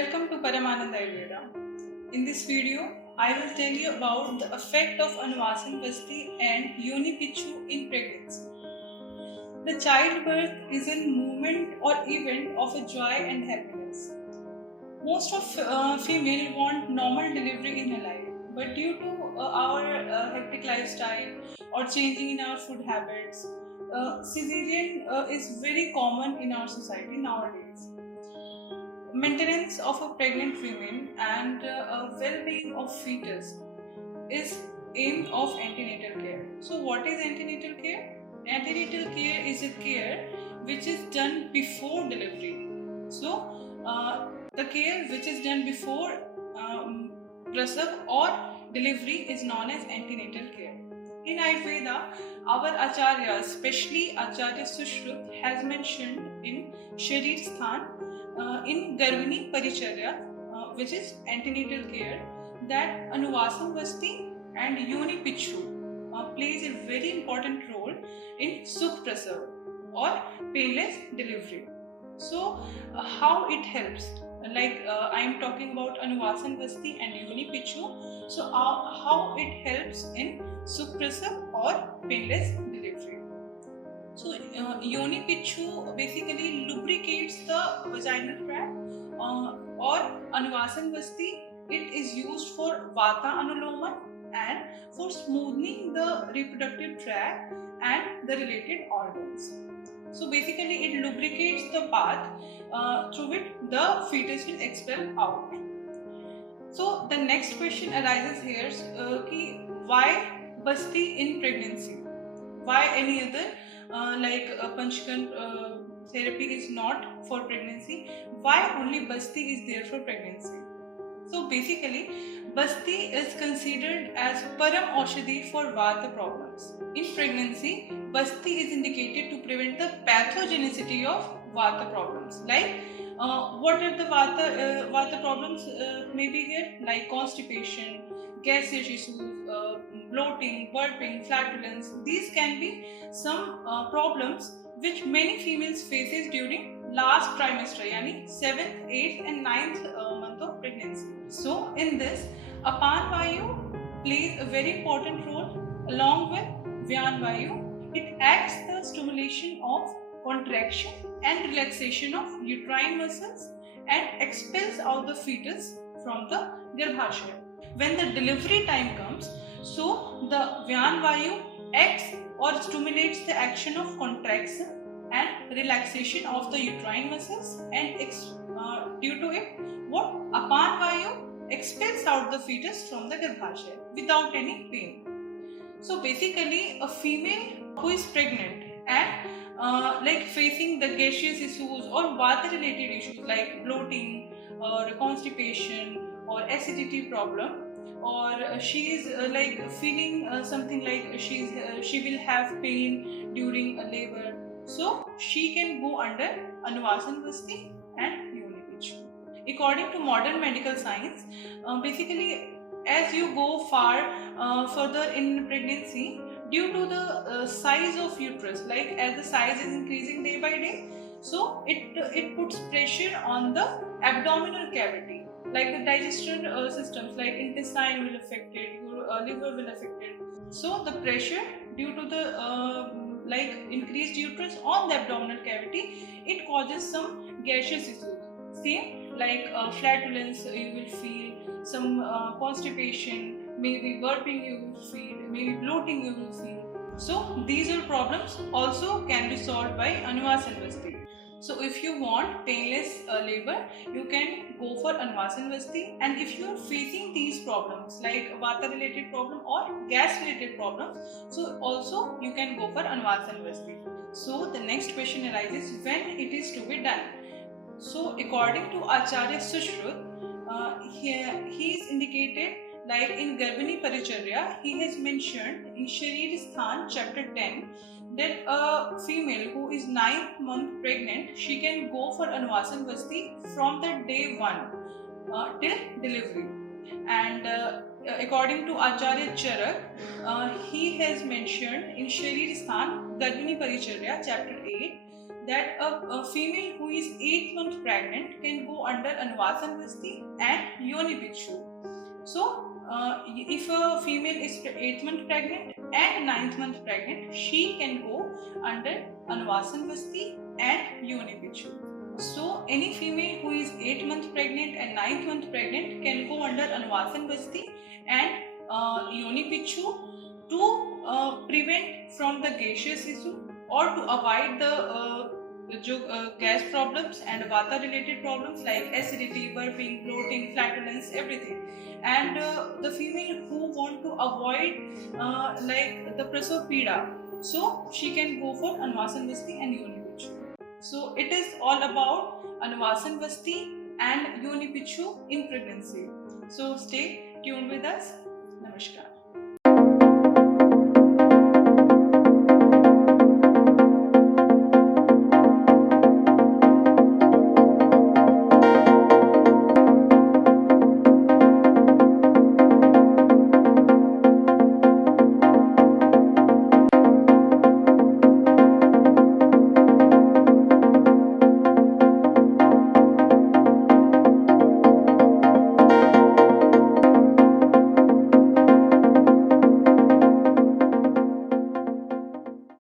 Welcome to Paramanand Ayurveda. In this video, I will tell you about the effect of Anuvasan Vasti and Yoni Pichu in pregnancy. The childbirth is a moment or event of a joy and happiness. Most of female want normal delivery in her life, but due to our hectic lifestyle or changing in our food habits, cesarean is very common in our society nowadays. Maintenance of a pregnant woman and well-being of fetus is aim of antenatal care. So what is antenatal care? Antenatal care is a care which is done before delivery. So the care which is done before prasav or delivery is known as antenatal care. In Ayurveda, our acharyas, especially Acharya Sushruta, has mentioned in Sharir Sthan in Garbhini Paricharya, which is antenatal care, that Anuvasan Vasti and Yoni Pichu plays a very important role in Sukh Prasav or painless delivery. So, how it helps? I am talking about Anuvasan Vasti and Yoni Pichu. So, how it helps in Sukh Prasav or painless delivery? So, Yoni Pichu basically lubricates the vaginal tract, or Anuvasan Vasti, it is used for Vata Anuloman and for smoothing the reproductive tract and the related organs. So basically it lubricates the path through which the fetus will expel out. So the next question arises here, why Basti in pregnancy? Why any other Panchkarma therapy is not for pregnancy? Why only Basti is there for pregnancy? So basically, Basti is considered as Param Aushadhi for Vata problems. In pregnancy, Basti is indicated to prevent the pathogenicity of Vata problems. What are the Vata problems may be here? Like constipation, gaseous issues, bloating, burping, flatulence. These can be some problems which many females faces during last trimester, yani 7th, 8th and 9th month of pregnancy. So in this, Apan Vayu plays a very important role along with Vyan Vayu. It acts the stimulation of contraction and relaxation of uterine muscles and expels out the fetus from the Garbhashaya. When the delivery time comes, so the Vyan Vayu acts or stimulates the action of contraction and relaxation of the uterine muscles, and due to it, what Apan Vayu expels out the fetus from the Garbhashaya without any pain. So basically, a female who is pregnant and facing the gaseous issues or Vata related issues like bloating or constipation or acidity problem, or she is feeling something like she will have pain during a labor, so she can go under Anuvasan Vasti and Yoni Pichu. According to modern medical science, basically as you go further in pregnancy, due to the size of uterus, like as the size is increasing day by day, so it puts pressure on the abdominal cavity, like the digestive systems like intestine will affected, your liver will affected. So the pressure due to the increased uterus on the abdominal cavity, it causes some gaseous issues. Same like flatulence you will feel, some constipation, maybe burping you will feel, maybe bloating you will feel. So these are problems also can be solved by Anuvasan Vasti. So if you want painless labor, you can go for Anuvasan Vasti, and if you are facing these problems like Vata related problem or gas related problems, so also you can go for Anuvasan Vasti. So the next question arises, when it is to be done? So according to Acharya Sushruta, he is indicated like in Garbhini Paricharya, he has mentioned in Sharir Sthan chapter 10 that a female who is 9th month pregnant, she can go for Anuvasan Vasti from the day 1 till delivery. And according to Acharya Charak, he has mentioned in Sharir Sthan Garbhini Paricharya chapter 8 that a female who is 8 months pregnant can go under Anvasan Vasti and Yoni Bichu. So, if a female is 8 months pregnant and 9th month pregnant, she can go under Anvasan Vasti and Yoni Bichu. So, any female who is 8 months pregnant and 9th month pregnant can go under Anvasan Vasti and Yoni Bichu to prevent from the gaseous issue or to avoid the gas problems and vata related problems like acidity, burping, bloating, flatulence, everything. And the female who want to avoid like the prasava pida, so she can go for Anvasan Vasti and Yoni Bichu. So it is all about Anvasan Vasti and Yoni Bichu in pregnancy. So stay tuned with us. Namaskar.